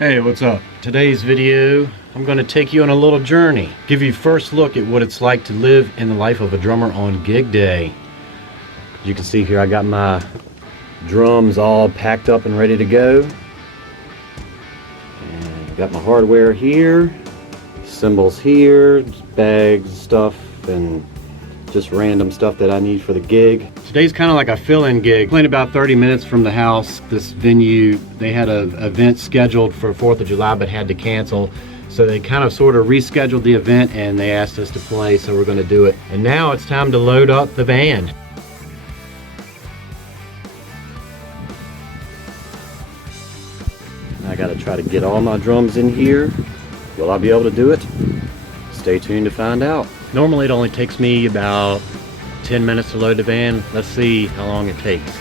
Hey, what's up? Today's video, I'm going to take you on a little journey. Give you first look at what it's like to live in the life of a drummer on gig day. As you can see here, I got my drums all packed up and ready to go. And I got my hardware here, cymbals here, bags, stuff, and just random stuff that I need for the gig. Today's kind of like a fill-in gig. Playing about 30 minutes from the house. This venue, they had an event scheduled for 4th of July but had to cancel. So they kind of sort of rescheduled the event and they asked us to play, so we're gonna do it. And now it's time to load up the van. I gotta try to get all my drums in here. Will I be able to do it? Stay tuned to find out. Normally it only takes me about 10 minutes to load the van. Let's see how long it takes.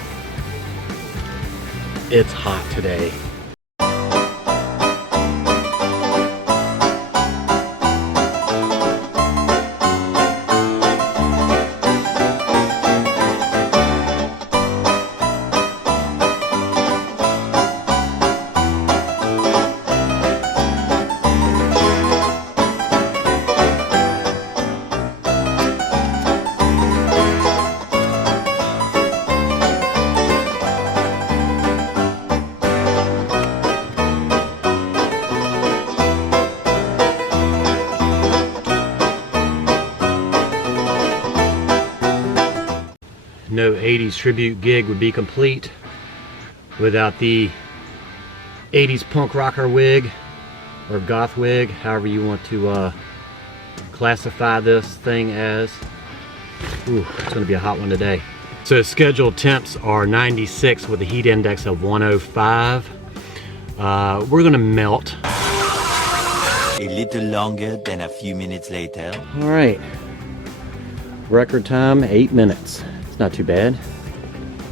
It's hot today. No 80s tribute gig would be complete without the 80s punk rocker wig or goth wig, however you want to classify this thing as. Ooh, it's gonna be a hot one today. So scheduled temps are 96 with a heat index of 105. We're gonna melt. A little longer than a few minutes later. All right, record time 8 minutes. Not too bad.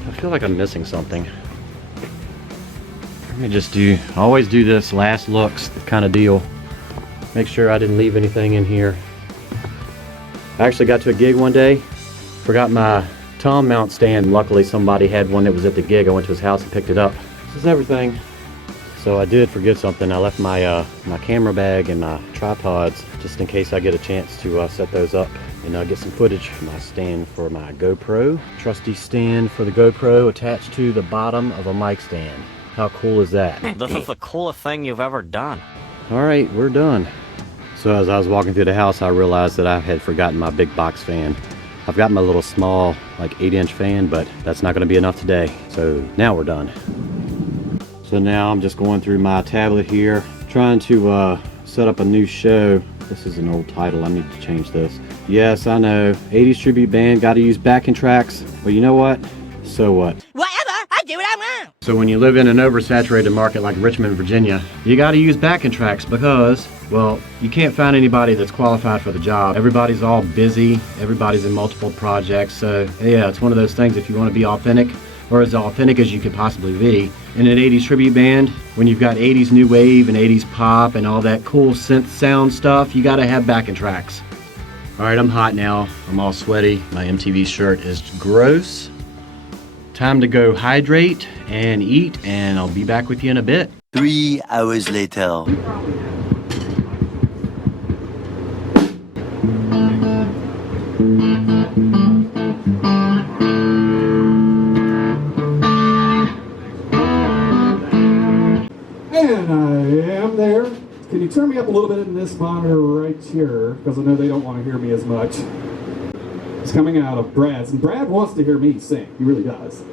I feel like I'm missing something. Let me just I always do this last looks kind of deal. Make sure I didn't leave anything in here. I actually got to a gig one day, forgot my tom mount stand. Luckily somebody had one that was at the gig. I went to his house and picked it up. This is everything. So I did forget something. I left my my camera bag and my tripods just in case I get a chance to set those up and get some footage. My stand for my GoPro. Trusty stand for the GoPro attached to the bottom of a mic stand. How cool is that? This is the coolest thing you've ever done. All right, we're done. So as I was walking through the house, I realized that I had forgotten my big box fan. I've got my little small, like 8-inch fan, but that's not gonna be enough today. So now we're done. So now I'm just going through my tablet here, trying to set up a new show. This is an old title, I need to change this. Yes, I know, 80s tribute band, gotta use backing tracks. But you know what? So what? Whatever, I do what I want. So when you live in an oversaturated market like Richmond, Virginia, you gotta use backing tracks because, well, you can't find anybody that's qualified for the job. Everybody's all busy, everybody's in multiple projects. So yeah, it's one of those things, if you wanna be authentic, or as authentic as you could possibly be, in an 80s tribute band, when you've got 80s new wave and 80s pop and all that cool synth sound stuff, you gotta have backing tracks. All right, I'm hot now. I'm all sweaty. My MTV shirt is gross. Time to go hydrate and eat, and I'll be back with you in a bit. 3 hours later. And I am there. Can you turn me up a little bit in this monitor right here? Because I know they don't want to hear me as much. It's coming out of Brad's, and Brad wants to hear me sing. He really does.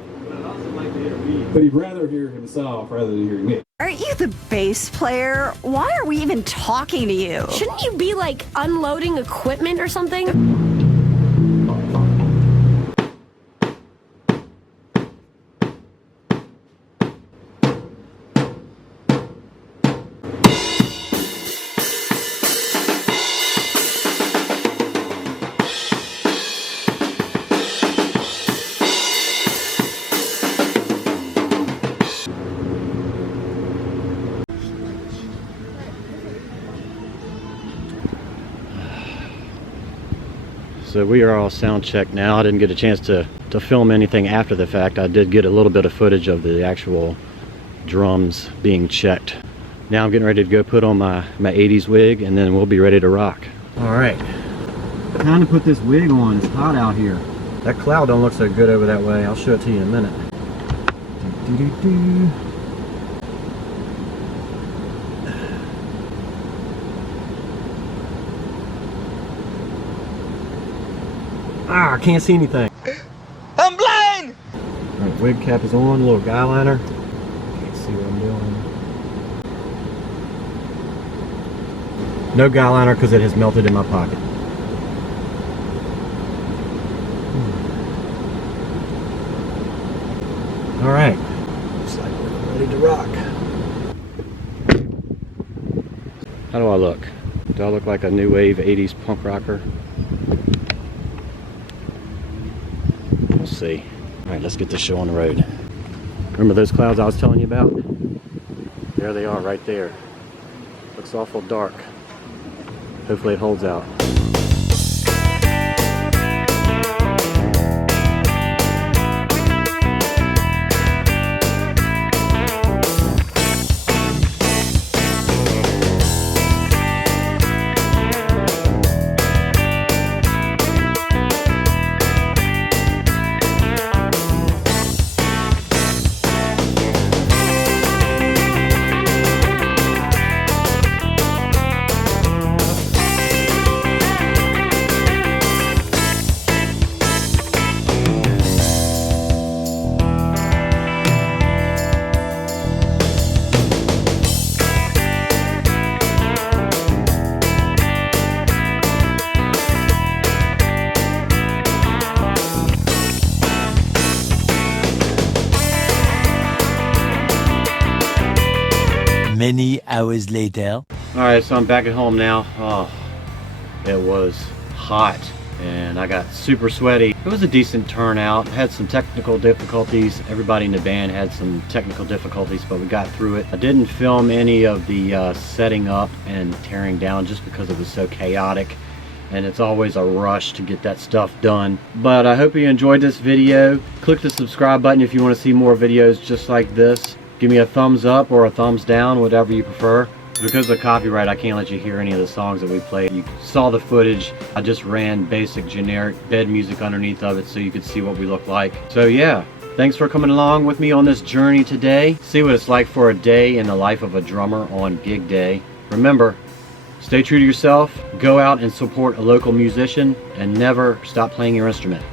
But he'd rather hear himself rather than hearing me. Aren't you the bass player? Why are we even talking to you? Shouldn't you be like unloading equipment or something? So we are all sound checked now. I didn't get a chance to film anything after the fact. I did get a little bit of footage of the actual drums being checked Now I'm getting ready to go put on my 80s wig, and then we'll be ready to rock. All right, time to put this wig on. It's hot out here. That cloud don't look so good over that way. I'll show it to you in a minute. Ah, I can't see anything. I'm blind! All right, wig cap is on, little guy liner. Can't see what I'm doing. No guy liner because it has melted in my pocket. All right, looks like we're ready to rock. How do I look? Do I look like a new wave 80s punk rocker? We'll see. All right, let's get this show on the road. Remember those clouds I was telling you about? There they are right there. Looks awful dark. Hopefully it holds out. Many hours later. Alright, so I'm back at home now. Oh, it was hot and I got super sweaty. It was a decent turnout. Had some technical difficulties. Everybody in the band had some technical difficulties, but we got through it. I didn't film any of the setting up and tearing down just because it was so chaotic, and it's always a rush to get that stuff done. But I hope you enjoyed this video. Click the subscribe button if you want to see more videos just like this. Give me a thumbs up or a thumbs down, whatever you prefer. Because of copyright, I can't let you hear any of the songs that we played. You saw the footage. I just ran basic generic bed music underneath of it so you could see what we look like. So yeah, thanks for coming along with me on this journey today. See what it's like for a day in the life of a drummer on gig day. Remember, stay true to yourself, go out and support a local musician, and never stop playing your instrument.